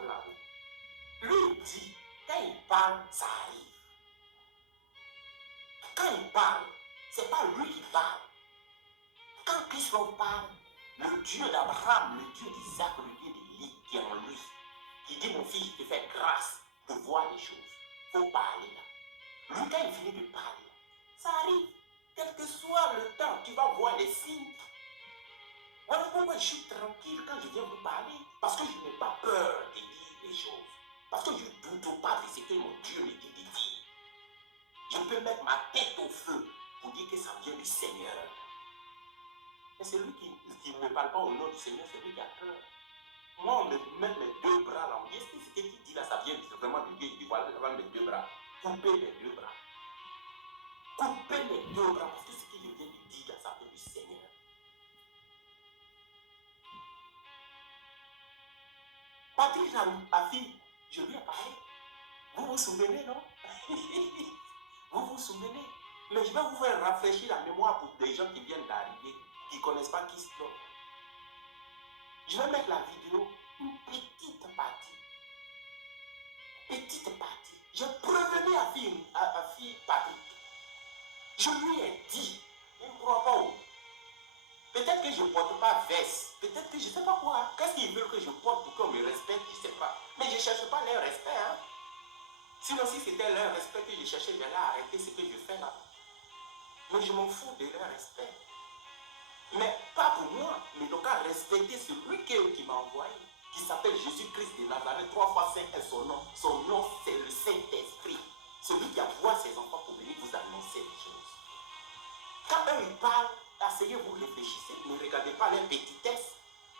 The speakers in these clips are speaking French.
sort là-haut. Lui, il dit, quand il parle, ça arrive. Quand il parle, ce n'est pas lui qui parle. Quand Christ parle, le Dieu d'Abraham, le Dieu d'Isaac, le Dieu d'Élie qui est en lui, qui dit, mon fils, je te fais grâce de voir les choses. Il faut parler là. Lui, quand il finit de parler, ça arrive. Quel que soit le temps, tu vas voir les signes. Voilà pourquoi je suis tranquille quand je viens vous parler. Parce que je n'ai pas peur de dire les choses. Parce que je ne doute pas de ce que mon Dieu me dit de dire. Je peux mettre ma tête au feu pour dire que ça vient du Seigneur. Mais c'est lui qui ne me parle pas au nom du Seigneur, c'est lui qui a peur. Moi, on me met mes deux bras là. Est-ce que ce qu'il dit là, ça vient vraiment de Dieu? Il dit voilà, mes deux bras. Coupez mes deux bras. Coupez mes deux bras parce que ce qu'il vient de dire là, ça vient du Seigneur. Patrick, ma fille, je lui ai parlé. Vous vous souvenez, non? Vous vous souvenez? Mais je vais vous faire rafraîchir la mémoire pour des gens qui viennent d'arriver, qui ne connaissent pas qui se trompe. Je vais mettre la vidéo, une petite partie. Petite partie. J'ai prévenu à fille Patrick. Je lui ai dit, il ne croit pas où. Peut-être que je ne porte pas veste. Peut-être que je ne sais pas quoi. Qu'est-ce qu'ils veulent que je porte pour qu'on me respecte? Je ne sais pas. Mais je ne cherche pas leur respect. Hein? Sinon, si c'était leur respect que je cherchais, j'allais arrêter ce que je fais là. Mais je m'en fous de leur respect. Mais pas pour moi, mais donc à respecter celui qui m'a envoyé, qui s'appelle Jésus-Christ de Nazareth, 3 fois 5 est son nom. Son nom, c'est le Saint-Esprit. Celui qui envoie ses enfants pour venir vous annoncer les choses. Quand eux ils parlent, asseyez-vous, réfléchissez, ne regardez pas les petitesses.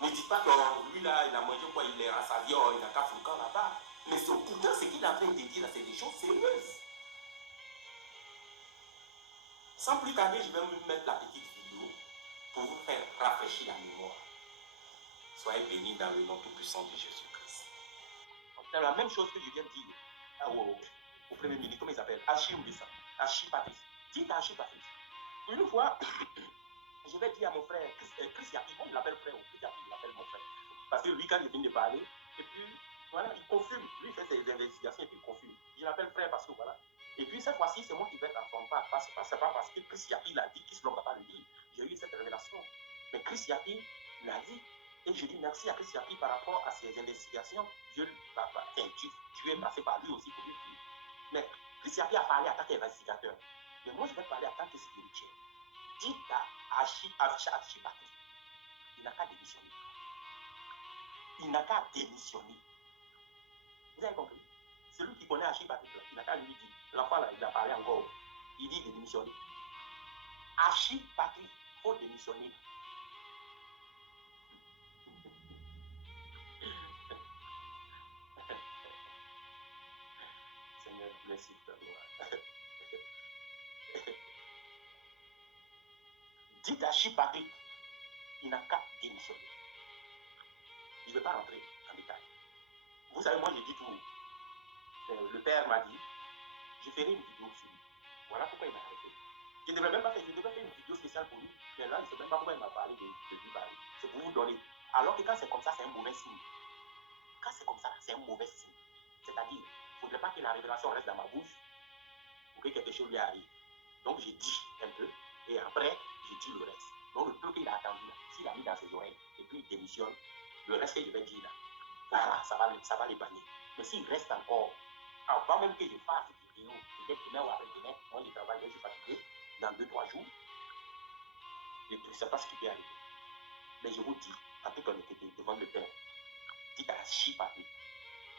Ne dites pas que lui là, il a mangé quoi, il est rassasié, il n'a qu'à foutre là-bas. Mais pourtant, ce qu'il est en train de dire là, c'est des choses sérieuses. Sans plus tarder, je vais vous mettre la petite vidéo pour vous faire rafraîchir la mémoire. Soyez bénis dans le nom tout-puissant de Jésus-Christ. C'est la même chose que je viens de dire au premier ministre, comment il s'appelle? Achille Mbissa, Achille Patrice. Dites à Achille Patrice. Une fois, je vais dire à mon frère, Chris Yapi, on l'appelle frère, Chris Yapi, il l'appelle mon frère. Parce que lui, quand il vient de parler, et puis, voilà, il confirme. Lui, il fait ses investigations et puis il confirme. Je l'appelle frère parce que voilà. Et puis, cette fois-ci, c'est moi qui vais être en son part. C'est pas parce que Chris Yapi l'a dit qu'il ne va pas le dire. J'ai eu cette révélation. Mais Chris Yapi l'a dit. Et je dis merci à Chris Yapi par rapport à ses investigations. Dieu est passé par lui aussi pour lui dire. Mais Chris Yapi a parlé en tant qu'investigateur. Mais moi, je vais parler en tant que spirituel. Dites à Achille Patrick, il n'a qu'à démissionner. Il n'a qu'à démissionner. Vous avez compris? Celui qui connaît Achille Patrick, il n'a qu'à lui dire. L'enfant là, il a parlé encore. Il dit de démissionner. Achille Patrick, il faut démissionner. Seigneur, merci pour ta gloire. Dites à Achille Patrick, il n'a qu'à démissionner. Je ne vais pas rentrer en détail. Vous savez, moi, je dis tout. Le père m'a dit, je ferai une vidéo sur lui. Voilà pourquoi il m'a arrêté. Je ne devrais même pas faire, une vidéo spéciale pour lui. Mais là, je ne sais même pas pourquoi il m'a parlé de lui parler. C'est pour vous donner. Alors que quand c'est comme ça, c'est un mauvais signe. Quand c'est comme ça, c'est un mauvais signe. C'est-à-dire, il ne faudrait pas que la révélation reste dans ma bouche pour que quelque chose lui arrive. Donc, j'ai dit un peu. Et après, j'ai dit le reste. Donc, le peu qu'il a attendu, s'il a mis dans ses oreilles et puis il démissionne, le reste que je vais dire là, voilà, ça va les bannir. Mais s'il reste encore, avant même que je fasse cette vidéo, peut-être demain ou après-demain, moi je travaille, je suis fatigué, dans 2-3 jours, je ne sais pas ce qui peut arriver. Mais je vous dis, en toute honnêteté, devant le Père, dites à Achille Patrick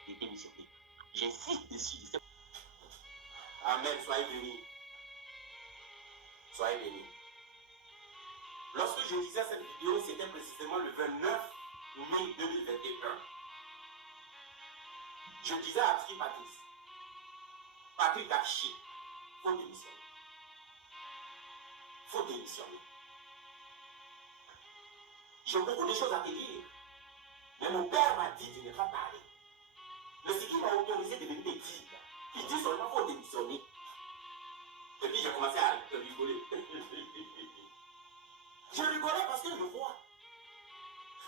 de démissionner. J'insiste dessus. Amen, soyez bénis. Soyez bénis. Lorsque je disais cette vidéo, c'était précisément le 29 mai 2021. Je disais à Achille Patrick Achille, il faut démissionner. Il faut démissionner. J'ai beaucoup de choses à te dire. Mais mon père m'a dit de ne pas parler. Mais ce qui m'a autorisé de venir te dire, il dit seulement qu'il faut démissionner. Et puis j'ai commencé à rigoler. Je rigolais parce que je le vois.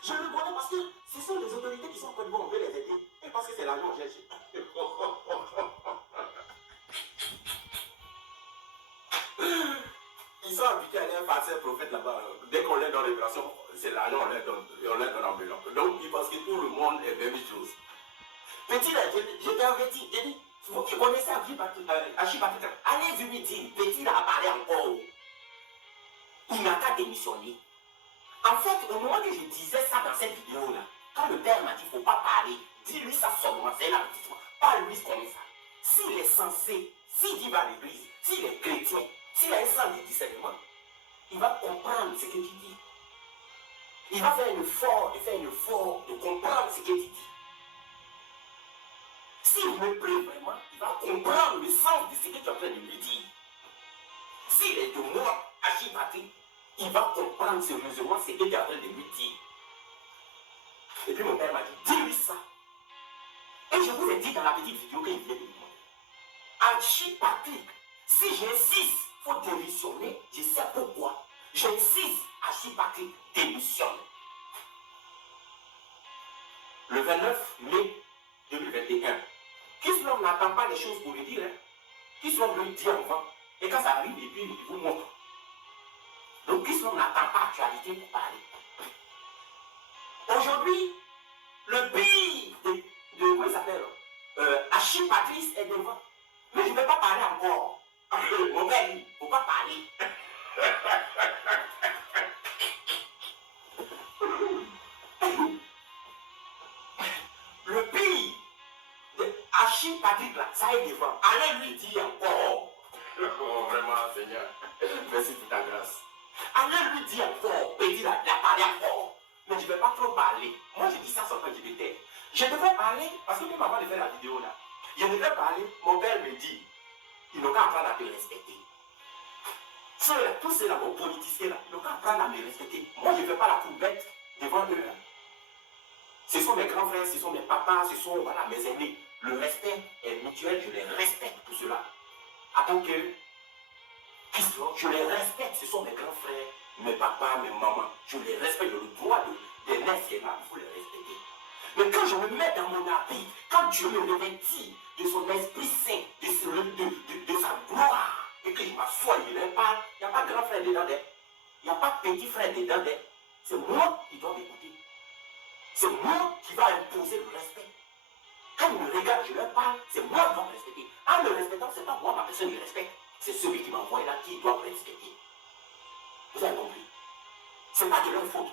Je rigolais parce que ce sont les autorités qui sont en Côte d'Ivoire, on veut les aider. Et parce un farceur prophète là-bas. Dès qu'on leur donne révélation, c'est l'argent on leur donne en melon. Donc ils pensent que tout le monde est la même chose. Petit là, je t'ai averti, j'ai dit, vous qui connaissez Achille, allez lui dire, petit là a parlé encore. Il n'a qu'à démissionner. En fait, au moment que je disais ça dans cette vidéo-là, quand le père m'a dit qu'il ne faut pas parler, dis-lui ça seulement, c'est l'avertissement. Pas lui comme ça. S'il est censé, s'il dit va à l'église, s'il est chrétien, s'il a un sens de discernement, il va comprendre ce que tu dis. Il va faire un effort de comprendre ce que tu dis. S'il me plaît vraiment, il va comprendre le sens de ce que tu es en train de lui dire. S'il est de moi, Achille Patrick, il va comprendre sérieusement ce que tu es en train de lui dire. Et puis mon père m'a dit, dis-lui ça. Et je vous ai dit dans la petite vidéo qu'il vient de me demander. Achille Patrick, si j'insiste, il faut démissionner. Je sais pourquoi. J'insiste, Achille Patrick démissionne. Le 29 mai 2021, Kisslov n'attend pas les choses pour lui dire. Hein. Kisslov lui dit avant. Et quand ça arrive, et puis il vous montre. Donc Kisslov n'attend pas l'actualité pour parler. Aujourd'hui, le pire de comment il s'appelle Achille Patrice est devant. Mais je ne vais pas parler encore. Mon père, il ne faut pas parler. Le pire de Achille Patrick, là, ça est devant. Allez lui dire encore. Oh, vraiment, Seigneur. Merci pour ta grâce. Allez lui dire encore. Petit, là, il a parlé encore. Mais je ne vais pas trop parler. Moi, je dis ça sans que je déteste. Je devrais parler, parce que même avant de faire la vidéo là, je devrais parler. Mon père me dit, ils n'ont qu'à apprendre à te respecter. Ceux-là, tous ceux-là, vos politiciens là, ils n'ont qu'à apprendre à me respecter. Moi, je ne fais pas la courbette devant eux. Hein. Ce sont mes grands frères, ce sont mes papas, ce sont voilà, mes aînés. Le respect est mutuel, je les respecte pour cela. Attends que, je les respecte, ce sont mes grands frères, mes papas, mes mamans. Je les respecte, le droit des naissants est là, il faut les respecter. Mais quand je me mets dans mon habit, quand Dieu me revêtit de son Esprit Saint, de sa gloire, et que je m'assois, il ne parle, il n'y a pas de grand frère dedans d'elle. Il n'y a pas de petit frère dedans d'elle. C'est moi qui dois m'écouter. C'est moi qui va imposer le respect. Quand ils me regardent, je leur parle, c'est moi qui dois me respecter. En me respectant, ce n'est pas moi ma personne qui respecte. C'est celui qui m'envoie là qui doit me respecter. Vous avez compris? Ce n'est pas de leur faute.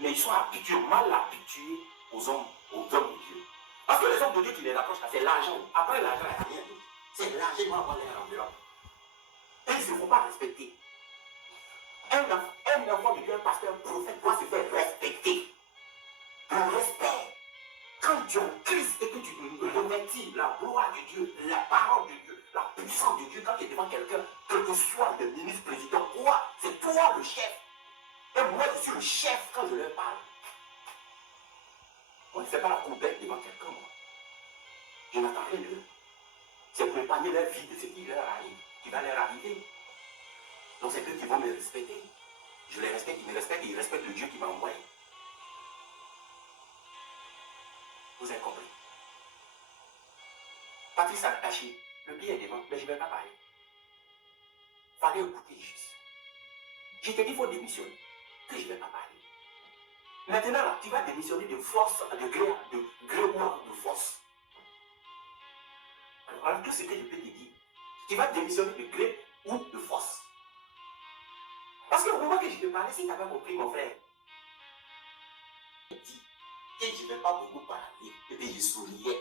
Mais ils sont habitués, mal habitués aux hommes de Dieu. Parce que les hommes de Dieu qui les approchent là, c'est l'argent. Après l'argent, il n'y a rien d'autre. C'est l'argent qui va avoir l'air environ. Et ils ne se font pas respecter. Un enfant de Dieu, un pasteur, un prophète doit se faire respecter. Le respect. Quand tu es en Christ et que tu revêtis la gloire de Dieu, la parole de Dieu, la puissance de Dieu, quand tu es devant quelqu'un, quel que soit le ministre, président, quoi, c'est toi le chef. Et moi, je suis le chef quand je leur parle. On ne fait pas la courbette devant quelqu'un, moi. Je n'attends rien d'eux. C'est pour épargner leur vie de ce qui leur arrive, qui va leur arriver. Donc c'est eux qui vont me respecter. Je les respecte, ils me respectent et ils respectent le Dieu qui m'a envoyé. Vous avez compris? Patrice a caché, le pied est devant, mais je ne vais pas parler. Il fallait écouter juste. Je te dis qu'il faut démissionner, que je ne vais pas parler. Maintenant, là, tu vas démissionner de force, de gré ou de force. Alors, tout ce que je peux te dire, tu vas démissionner de gré ou de force. Parce qu'au moment que je te parlais, si tu n'as pas compris, mon frère, je dis que je ne vais pas beaucoup parler, et puis je souriais.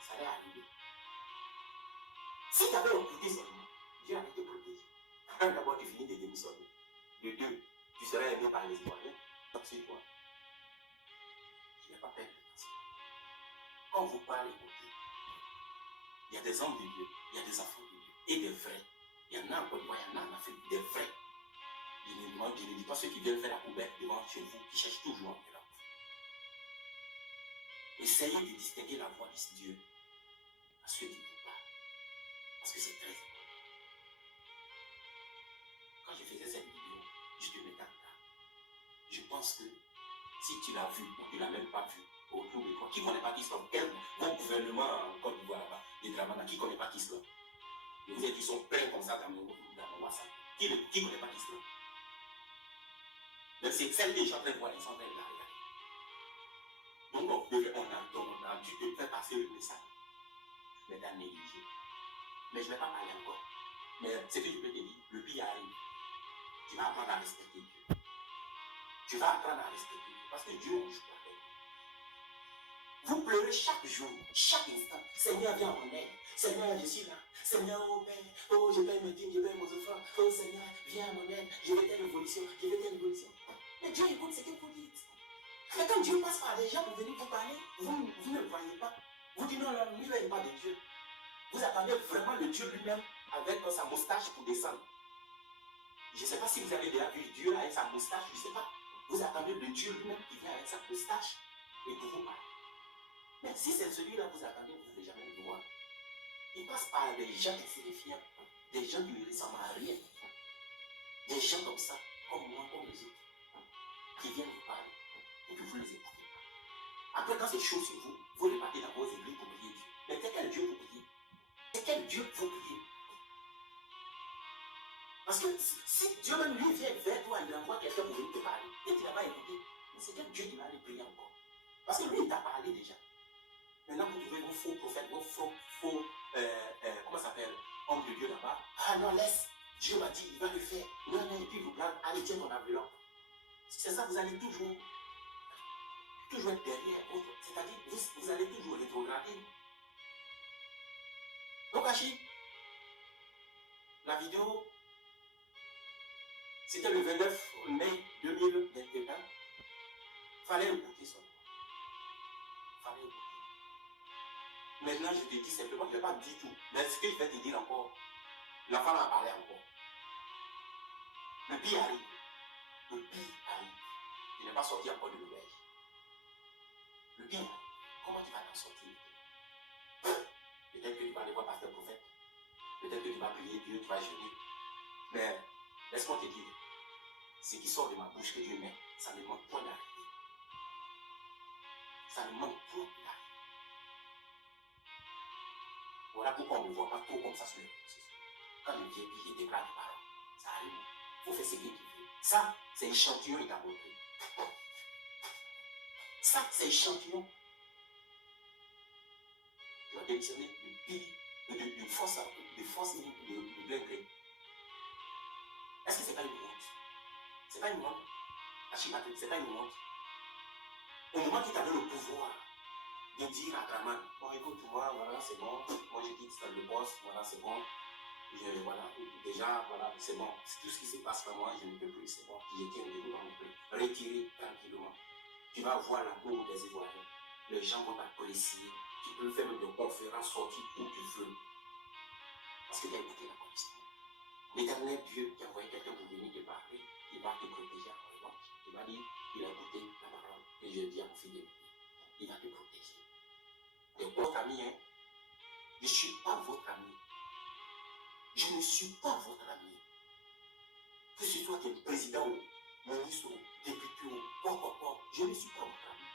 Ça allait arriver. Si tu avais écouté seulement, Dieu allait te protéger. Un, d'abord, tu finis de démissionner. De deux, tu serais aimé par les Ivoiriens. Ensuite, toi, je ne vais pas perdre le temps. Quand vous parlez de Dieu, il y a des hommes de Dieu, il y a des enfants de Dieu, et des vrais. Il y en a en Côte d'Ivoire, il y en a en Afrique, des vrais. Je ne dis pas ceux qui viennent faire la poubelle devant chez vous, qui cherchent toujours en violence. Essayez de distinguer la voix de Dieu à ceux qui vous parlent. Parce que c'est très important. Quand je faisais cette vidéo, je te mettais en garde. Je pense que si tu l'as vu ou tu ne l'as même pas vu, autour de toi, qui ne connaît pas Kisslov, quel gouvernement en Côte d'Ivoire là-bas, des Dramana, qui ne connaît pas Kisslov? Je vous ai dit, ils sont pleins comme ça dans mon WhatsApp. Qui ne connaît pas l'islam? Donc c'est celle que je suis en train de voir, ils sont en train de la regarder. Donc on a dû te faire passer le message. Mais tu as négligé. Mais je ne vais pas parler encore. Mais ce que je peux te dire, le pire arrive. Tu vas apprendre à respecter Dieu. Tu vas apprendre à respecter Dieu. Parce que Dieu, on joue avec vous. Vous pleurez chaque jour, chaque instant. Seigneur, viens en aide. Seigneur, je suis là. Seigneur, oh Père, oh, je paye mes dîmes, je paye mes offrandes. Oh Seigneur, viens en aide. Je vais telle évolution, je vais telle évolution. Mais Dieu écoute ce que vous dites. Mais quand Dieu passe par des gens pour venir vous parler, vous ne le voyez pas. Vous dites non, non, lui, il n'est pas de Dieu. Vous attendez vraiment le Dieu lui-même avec sa moustache pour descendre. Je ne sais pas si vous avez déjà vu Dieu avec sa moustache, je ne sais pas. Vous attendez le Dieu lui-même qui vient avec sa moustache et pour vous parler. Mais si c'est celui-là que vous attendez, vous n'allez jamais le voir. Il passe par des gens insignifiants, des gens qui ne ressemblent à rien. Des gens comme ça, comme moi, comme les autres, qui viennent vous parler et puis vous les écoutez pas. Après, quand c'est chaud sur vous, vous repartez dans vos églises pour prier Dieu. Mais c'est quel Dieu vous priez? C'est quel Dieu vous priez? Parce que si Dieu même lui vient vers toi, il envoie quelqu'un pour venir te parler, et tu n'as pas écouté, mais c'est quel Dieu qui va aller prier encore? Parce que lui, il t'a parlé déjà. Maintenant, vous trouvez vos faux prophètes, vos faux comment ça s'appelle, homme de Dieu là-bas. Ah non, laisse, Dieu m'a dit, il va le faire. Non, non, et puis vous parlez, allez, tiens ton enveloppe. C'est ça, vous allez toujours être derrière votre. C'est-à-dire, vous allez toujours rétrograder. Donc, Hachi, la vidéo, c'était le 29 mai 2021. Fallait écouter ça. Fallait écouter. Maintenant, je te dis simplement, je ne vais pas dire tout. Mais ce que je vais te dire encore, l'enfant en a parlé encore. Le pire arrive. Le pire arrive. Tu n'es pas sorti encore de l'auberge. Le pire arrive. Comment tu vas t'en sortir? Peut-être que tu vas aller voir pasteur prophète. Peut-être que tu vas prier Dieu, tu vas jeûner. Mais laisse-moi te dire, ce qui sort de ma bouche que Dieu met, ça ne manque point d'arriver. Ça ne manque point d'arriver. Voilà pourquoi on ne me voit pas trop comme ça sur les réseaux sociaux. Quand le vieux puis il déclare des paroles, ça arrive. Il faut faire ce qu'il veut. Ça, c'est échantillon, il t'a montré. Ça, c'est échantillon. Tu vas démissionner de force de plein gré. Est-ce que ce n'est pas une honte? Ce n'est pas une honte. Archipatrick, ce n'est pas une honte. Au moment qu'il t'avait le pouvoir de dire à Kraman, bon écoute, moi, voilà, c'est bon, moi je quitte le poste, voilà, c'est bon, voilà, déjà, voilà, c'est bon, tout ce qui se passe pour moi, je ne peux plus, c'est bon, j'ai été rendez-vous dans le peu, retiré tranquillement. Tu vas voir la cour des Ivoiriens, les gens vont t'apprécier, tu peux faire même des conférences sorties où tu veux, parce que tu as écouté la commission. L'éternel Dieu qui a envoyé quelqu'un pour venir te parler, il va te protéger en revanche. Il va dire, il a écouté la parole que je dis à mon fidèle. Il va te protéger. Et votre ami, hein, je ne suis pas votre ami. Je ne suis pas votre ami. Que ce soit quel président ou ministre ou député ou quoi, je ne suis pas votre ami.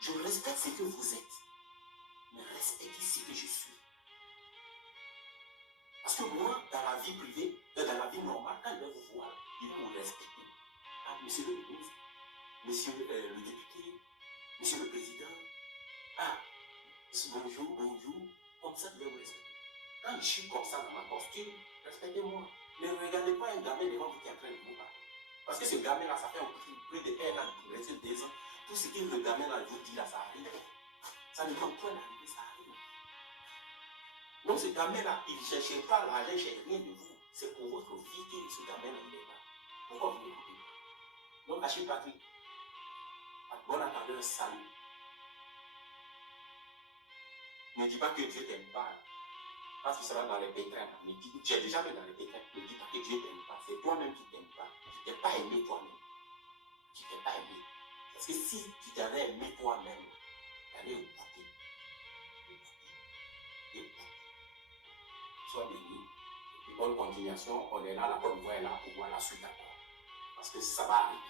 Je respecte ce que vous êtes, mais respectez ce que je suis. Parce que moi, dans la vie privée, dans la vie normale, quand il va vous voir, il va vous respecter. Ah, monsieur le ministre, monsieur le député, monsieur le président, ah, bonjour, comme ça, il va vous respecter. Quand je suis comme ça dans ma posture, respectez-moi. Ne regardez pas un gamin devant vous qui est en train de vous parler. Parce que ce gamin-là, ça fait plus de 1 an, presque 2 ans. Tout ce que le gamin-là vous dit, là, ça arrive. Ça ne manque pas d'arriver, ça arrive. Donc ce gamin-là, il ne cherchait pas l'argent, il ne cherchait rien de vous. C'est pour votre vie que ce gamin-là, il est là. Pourquoi vous l'écoutez? Donc, Achille Patrick, à bon entendeur, salut. Ne dis pas que Dieu ne t'aime pas. Parce que ça va dans les pétrins. Tu es déjà même dans les pétrins. Ne dis pas que Dieu ne t'aime pas. C'est toi-même qui ne t'aimes pas. Tu ne t'es pas aimé toi-même. Tu ne t'es pas aimé. Parce que si tu t'avais aimé toi-même, tu allais écouter. Écouter. Sois béni. Et puis bonne continuation. On est là, la bonne voie est là pour voir la suite d'abord. Parce que ça va arriver.